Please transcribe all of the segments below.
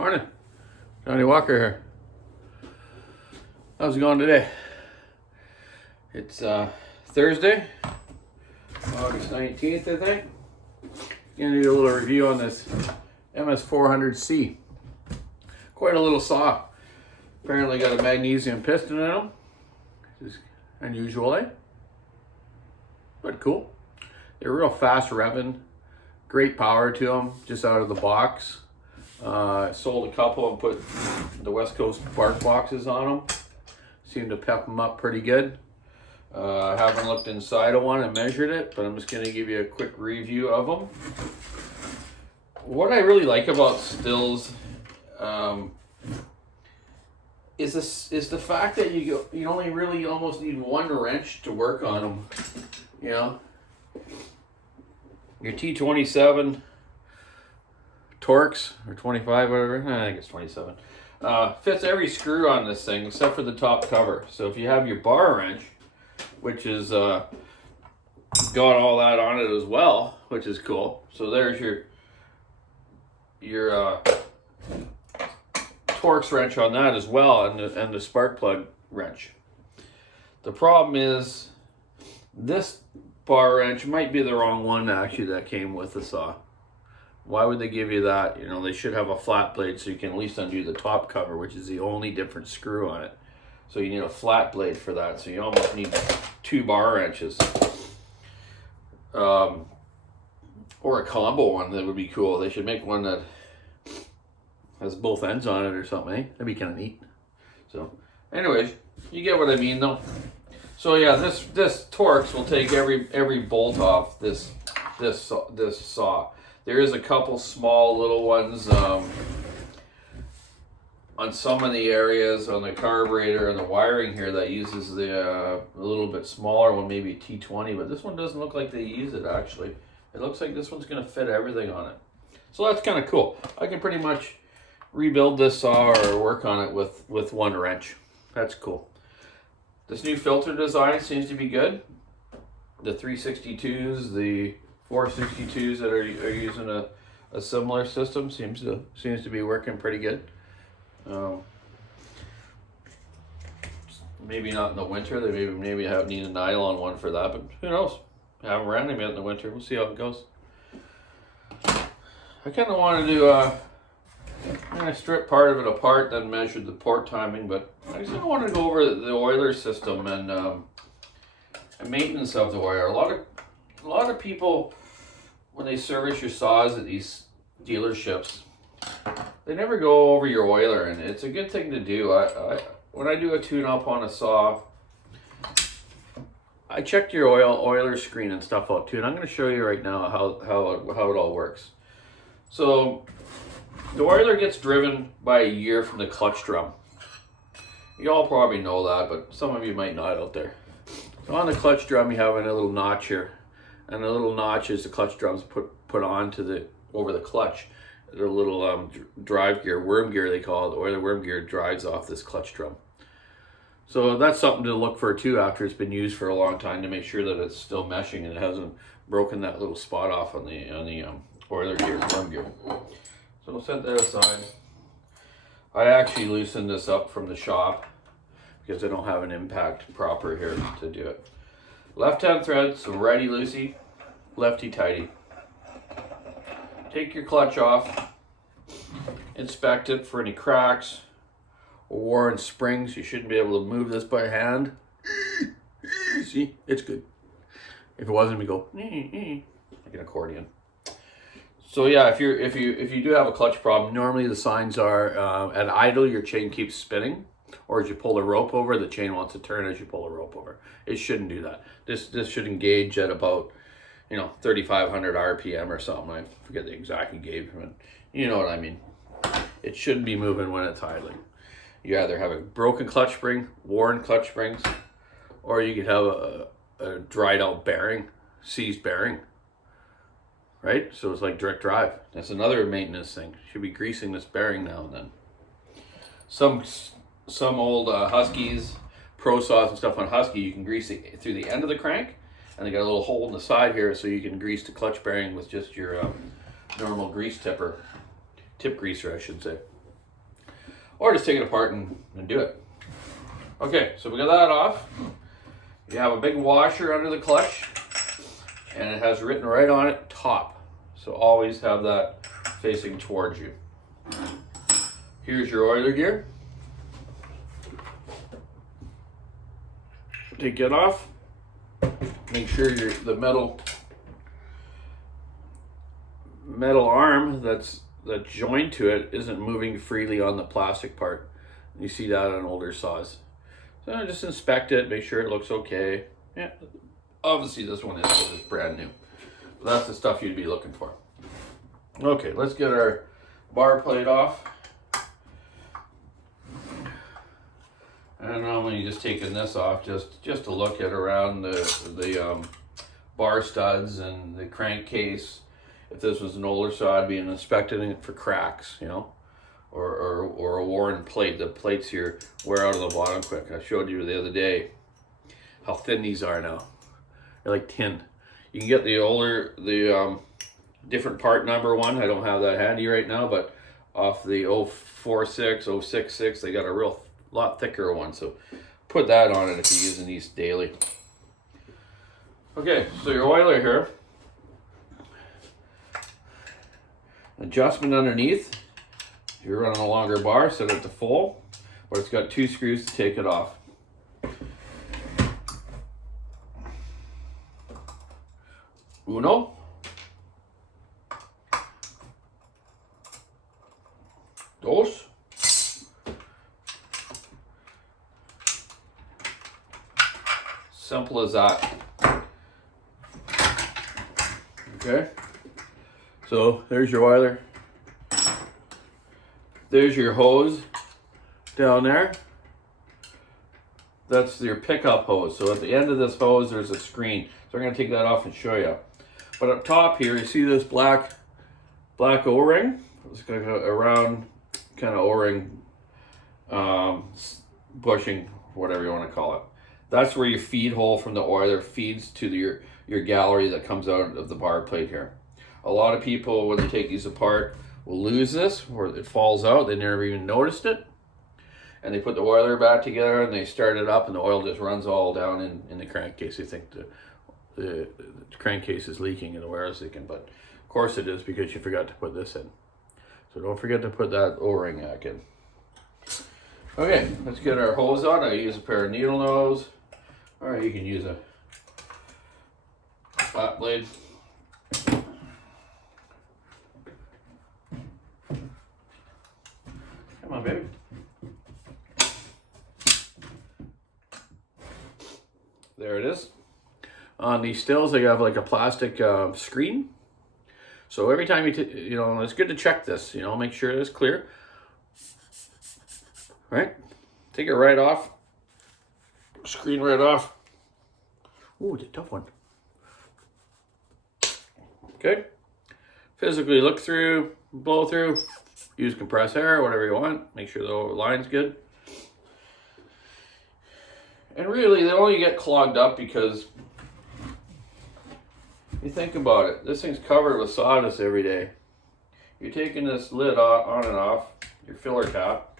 Morning, Donny Walker here. How's it going today? It's Thursday, August 19th, I think. Gonna do a little review on this MS400C. Quite a little saw. Apparently got a magnesium piston in them, which is unusual, eh? But cool. They're real fast revving, great power to them, just out of the box. Sold a couple and put the West Coast bark boxes on them. Seemed to pep them up pretty good. I haven't looked inside of one and measured it, but I'm just going to give you a quick review of them. What I really like about Stihls is the fact that you only really almost need one wrench to work on them. You know, your T27 Torx or 25, whatever. I think it's 27. Fits every screw on this thing except for the top cover. So if you have your bar wrench, which is got all that on it as well, which is cool. So there's your Torx wrench on that as well, and the spark plug wrench. The problem is this bar wrench might be the wrong one actually that came with the saw. Why would they give you that? You know, they should have a flat blade so you can at least undo the top cover, which is the only different screw on it. So you need a flat blade for that. So you almost need two bar wrenches. Or a combo one that would be cool. They should make one that has both ends on it or something, eh? That'd be kind of neat. So, anyways, you get what I mean though. So yeah, this Torx will take every bolt off this saw. There is a couple small little ones on some of the areas on the carburetor and the wiring here that uses the a little bit smaller one, maybe T20, but this one doesn't look like they use it actually. It looks like this one's going to fit everything on it. So that's kind of cool. I can pretty much rebuild this saw or work on it with one wrench. That's cool. This new filter design seems to be good. The 362s, the 462s that are using a similar system seems to be working pretty good. Maybe not in the winter. They maybe need a nylon one for that, but who knows? I haven't ran them yet in the winter. We'll see how it goes. I kind of wanted to kind of strip part of it apart, then measure the port timing, but I just kind of wanted to go over the oiler system and maintenance of the oiler. A lot of people, when they service your saws at these dealerships, they never go over your oiler, and it's a good thing to do. When I do a tune-up on a saw, I checked your oiler screen and stuff out too, and I'm going to show you right now how it all works. So the oiler gets driven by a year from the clutch drum. You all probably know that, but some of you might not out there. So on the clutch drum, you have a little notch here, and the little notch is the clutch drums put onto over the clutch. The little drive gear, worm gear they call it, or the worm gear drives off this clutch drum. So that's something to look for too after it's been used for a long time, to make sure that it's still meshing and it hasn't broken that little spot off on the oiler gear, worm gear. So we'll set that aside. I actually loosened this up from the shop because I don't have an impact proper here to do it. Left hand thread, so righty loosey, lefty tighty. Take your clutch off, inspect it for any cracks or worn springs. You shouldn't be able to move this by hand. See, it's good. If it wasn't, we go like an accordion. So yeah, if you do have a clutch problem, normally the signs are at idle, your chain keeps spinning, or as you pull the rope over, the chain wants to turn as you pull the rope over. It shouldn't do that. This should engage at about 3,500 RPM or something. I forget the exact engagement. You know what I mean. It shouldn't be moving when it's idling. You either have a broken clutch spring, worn clutch springs, or you could have a dried out bearing, seized bearing. Right? So it's like direct drive. That's another maintenance thing. Should be greasing this bearing now and then. Some old Huskies, Pro Saws and stuff on Husky, you can grease it through the end of the crank, and they got a little hole in the side here so you can grease the clutch bearing with just your normal grease tip greaser, I should say. or just take it apart and do it. Okay, so we got that off. You have a big washer under the clutch, and it has written right on it, top. So always have that facing towards you. Here's your oiler gear. Take it off. Make sure the metal arm that joined to it isn't moving freely on the plastic part. You see that on older saws. So just inspect it, make sure it looks okay. Yeah, obviously this one is, because it's brand new. But that's the stuff you'd be looking for. Okay, let's get our bar plate off. And I'm only just taking this off just to look at around the bar studs and the crankcase. If this was an older saw, I'd be inspecting it for cracks, you know, or a worn plate. The plates here wear out of the bottom quick. I showed you the other day how thin these are now. They're like tin. You can get the different part number one. I don't have that handy right now, but off the 046, 066, they got a lot thicker one. So put that on it if you're using these daily. Okay, so your oiler here. Adjustment underneath. If you're running a longer bar, set it to full, but it's got 2 screws to take it off. Uno. Dos. Simple as that. Okay. So there's your oiler. There's your hose down there. That's your pickup hose. So at the end of this hose, there's a screen. So I'm going to take that off and show you. But up top here, you see this black O-ring? It's got a round kind of O-ring bushing, whatever you want to call it. That's where your feed hole from the oiler feeds to your gallery that comes out of the bar plate here. A lot of people, when they take these apart, will lose this, or it falls out. They never even noticed it. And they put the oiler back together and they start it up and the oil just runs all down in the crankcase. They think the crankcase is leaking and the oil is leaking, but of course it is because you forgot to put this in. So don't forget to put that O-ring back in. Okay, let's get our hose on. I use a pair of needle nose, or you can use a flat blade. Come on, baby. There it is. On these Stihls, they have like a plastic screen. So every time you know, it's good to check this. You know, make sure it's clear. Right? Take it right off. Screen right off. Ooh, it's a tough one. Okay. Physically look through, blow through. Use compressed air, whatever you want. Make sure the line's good. And really, they only get clogged up because you think about it. This thing's covered with sawdust every day. You're taking this lid on and off, your filler cap.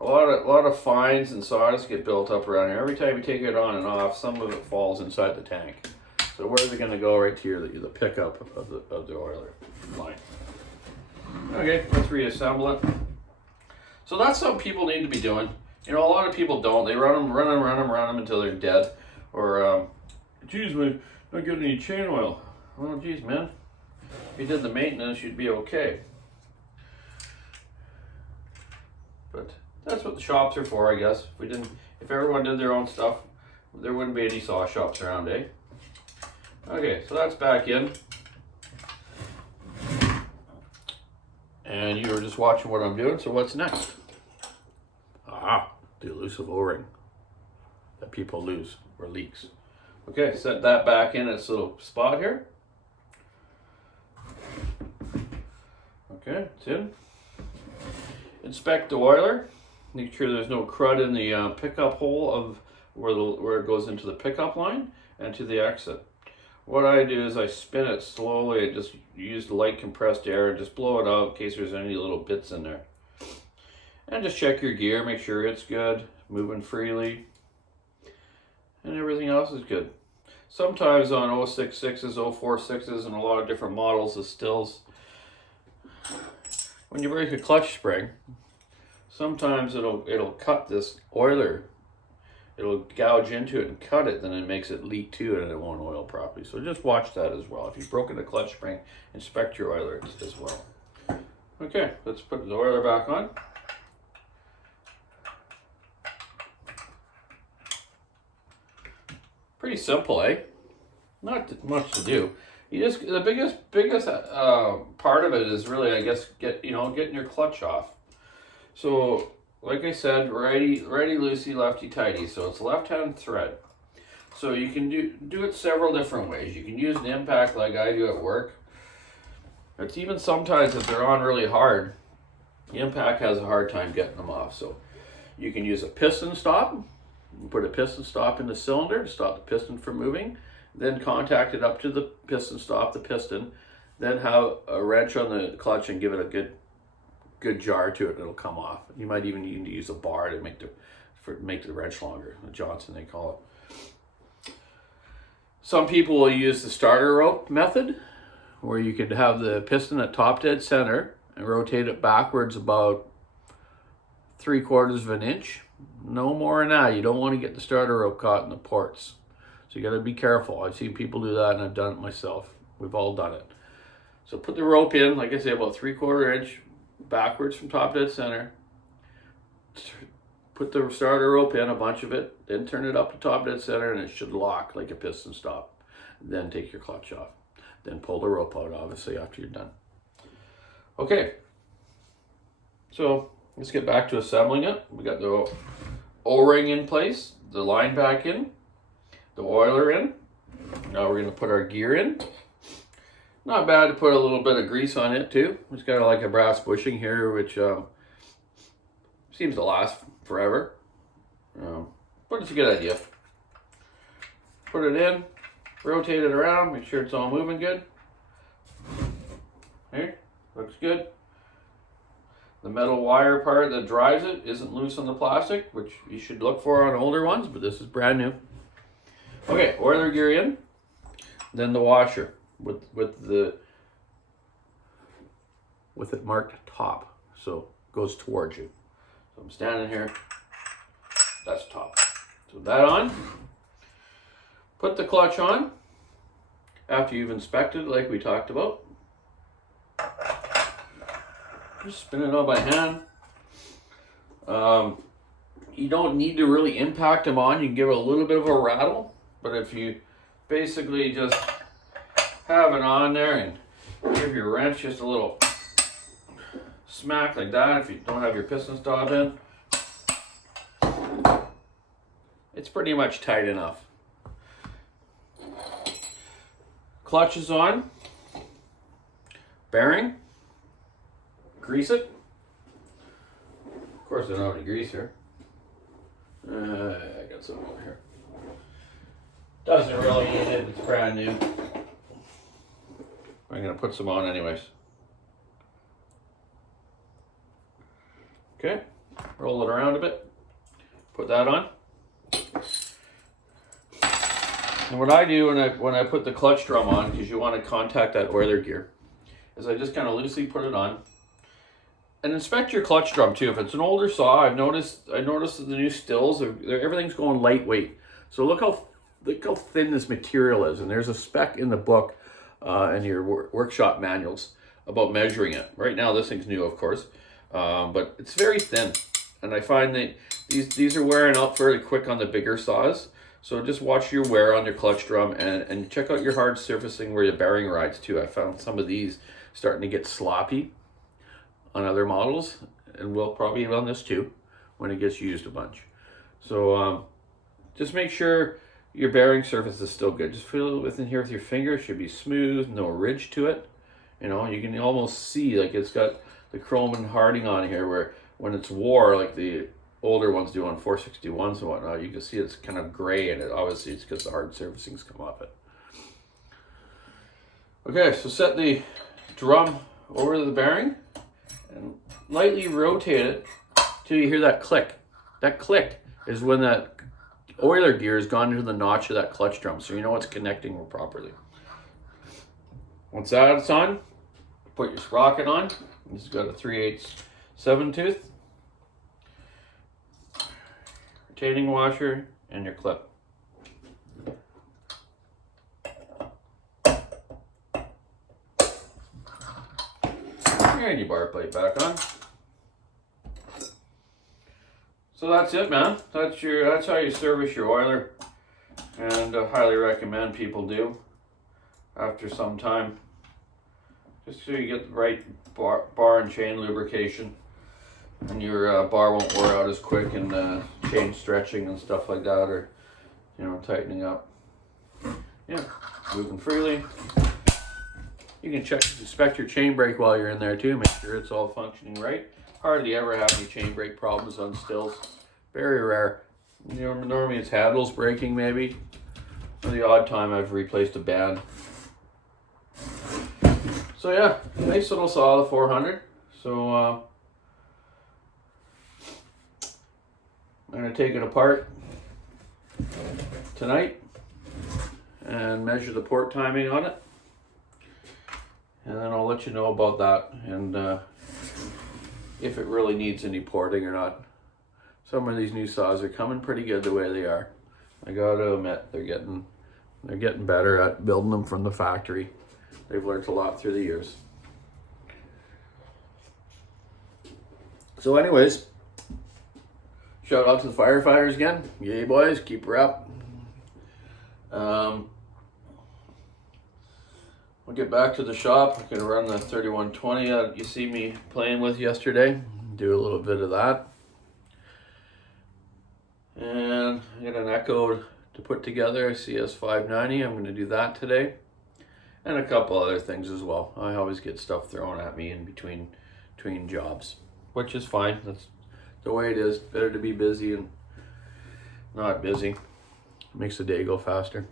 A lot of fines and sawdust get built up around here. Every time you take it on and off, some of it falls inside the tank. So where's it going to go? Right to the pickup of the oiler line. Okay, let's reassemble it. So that's what people need to be doing. You know, a lot of people don't. They run them until they're dead. Or, geez, we don't get any chain oil. Well, geez, man. If you did the maintenance, you'd be okay. But that's what the shops are for, I guess. If everyone did their own stuff, there wouldn't be any saw shops around, eh? Okay, so that's back in. And you were just watching what I'm doing, so what's next? The elusive O-ring that people lose or leaks. Okay, set that back in its little spot here. Okay, it's in. Inspect the oiler. Make sure there's no crud in the pickup hole of where it goes into the pickup line and to the exit. What I do is I spin it slowly and just use the light compressed air and just blow it out in case there's any little bits in there. And just check your gear, make sure it's good, moving freely, and everything else is good. Sometimes on 066s, 046s, and a lot of different models of Stihls, when you break a clutch spring, sometimes it'll cut this oiler. It'll gouge into it and cut it, then it makes it leak too, and it won't oil properly. So just watch that as well. If you've broken a clutch spring, inspect your oiler as well. Okay, let's put the oiler back on. Pretty simple, eh? Not much to do. You just the biggest part of it is really, I guess, getting your clutch off. So, like I said, righty loosey, lefty tighty. So it's left-hand thread. So you can do it several different ways. You can use an impact like I do at work. It's even sometimes if they're on really hard, the impact has a hard time getting them off. So you can use a piston stop. Put a piston stop in the cylinder to stop the piston from moving. Then contact it up to the piston, stop the piston. Then have a wrench on the clutch and give it a good jar to it, and it'll come off. You might even need to use a bar to make the wrench longer. A Johnson, they call it. Some people will use the starter rope method, where you could have the piston at top dead center and rotate it backwards about 3/4 of an inch. No more than that. You don't want to get the starter rope caught in the ports. So you got to be careful. I've seen people do that, and I've done it myself. We've all done it. So put the rope in, like I say, about 3/4 inch backwards from top dead center. Put the starter rope in, a bunch of it, then turn it up to top dead center, and it should lock like a piston stop. Then take your clutch off. Then pull the rope out, obviously, after you're done. Okay. So let's get back to assembling it. We got the O-ring in place, the line back in, the oiler in. Now we're going to put our gear in. Not bad to put a little bit of grease on it too. It's got like a brass bushing here, which seems to last forever. But it's a good idea. Put it in, rotate it around, make sure it's all moving good. Here, looks good. The metal wire part that drives it isn't loose on the plastic, which you should look for on older ones, but this is brand new. Okay, oiler gear in, then the washer with it marked top, so it goes towards you. So I'm standing here, that's top. So that on, put the clutch on after you've inspected like we talked about. Just spin it on by hand. You don't need to really impact them on. You can give it a little bit of a rattle, but if you basically just have it on there and give your wrench just a little smack like that, if you don't have your piston stop in, it's pretty much tight enough. Clutch is on. Bearing. Grease it. Of course, I don't have any grease here. I got some over here. Doesn't really need it, it's brand new. I'm going to put some on anyways. Okay, roll it around a bit. Put that on. And what I do when I put the clutch drum on, because you want to contact that oiler gear, is I just kind of loosely put it on. And inspect your clutch drum too. If it's an older saw, I noticed that the new Stihls, everything's going lightweight. So look how thin this material is. And there's a spec in the book and your workshop manuals about measuring it. Right now, this thing's new, of course, but it's very thin. And I find that these are wearing out fairly quick on the bigger saws. So just watch your wear on your clutch drum and check out your hard surfacing where your bearing rides too. I found some of these starting to get sloppy on other models, and will probably on this too when it gets used a bunch. So just make sure your bearing surface is still good. Just feel it within here with your finger. It should be smooth, no ridge to it. You know, you can almost see like it's got the chrome and harding on here, where when it's wore, like the older ones do on 461s and whatnot, you can see it's kind of gray, and obviously it's because the hard surfacing's come off it. Okay, so set the drum over the bearing and lightly rotate it till you hear that click. That click is when that oiler gear has gone into the notch of that clutch drum, so you know it's connecting properly. Once that's on, put your sprocket on. This has got a 3/8 7 tooth, retaining washer, and your clip. And your bar plate back on. So that's it, man. That's how you service your oiler, and I highly recommend people do after some time, just so you get the right bar and chain lubrication, and your bar won't wear out as quick, and chain stretching and stuff like that, or tightening up. Yeah, moving freely. You can inspect your chain brake while you're in there too. Make sure it's all functioning right. Hardly ever have any chain brake problems on Stihls. Very rare. Normally it's handles breaking maybe. For the odd time I've replaced a band. So yeah, nice little saw, the 400. So I'm going to take it apart tonight and measure the port timing on it. And then I'll let you know about that, and if it really needs any porting or not. Some of these new saws are coming pretty good the way they are. I gotta admit, they're getting better at building them from the factory. They've learned a lot through the years. So anyways, shout out to the firefighters again. Yay boys, keep her up. We'll get back to the shop. I'm gonna run the 3120 that you see me playing with yesterday. Do a little bit of that. And I got an Echo to put together, a CS590. I'm gonna do that today. And a couple other things as well. I always get stuff thrown at me in between jobs, which is fine. That's the way it is. Better to be busy and not busy. Makes the day go faster.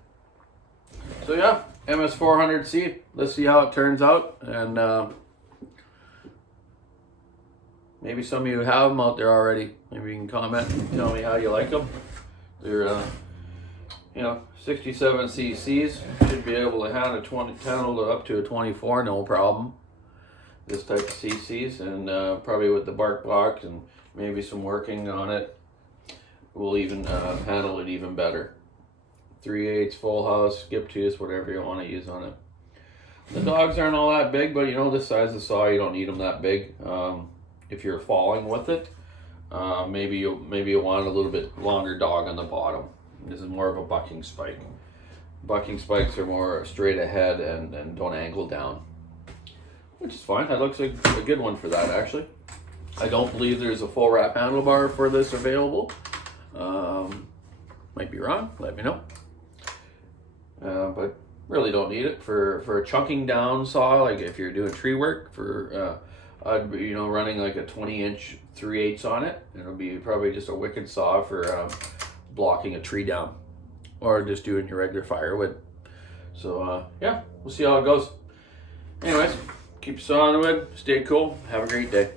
So yeah, MS400C. Let's see how it turns out, and maybe some of you have them out there already. Maybe you can comment and tell me how you like them. They're 67 cc's. Should be able to handle up to a 24, no problem. This type of cc's, and probably with the bark box and maybe some working on it, we'll even handle it even better. 3/8 full house, skip tooth, whatever you want to use on it. The dogs aren't all that big, but this size of saw, you don't need them that big. If you're falling with it, maybe you want a little bit longer dog on the bottom. This is more of a bucking spike. Bucking spikes are more straight ahead and don't angle down, which is fine. That looks like a good one for that, actually. I don't believe there's a full wrap handlebar for this available. Might be wrong, let me know. But really don't need it for a chunking down saw, like if you're doing tree work. For I'd be running like a 20-inch 3/8 on it. It'll be probably just a wicked saw for blocking a tree down, or just doing your regular firewood. So yeah, we'll see how it goes. Anyways, keep sawing wood, stay cool, have a great day.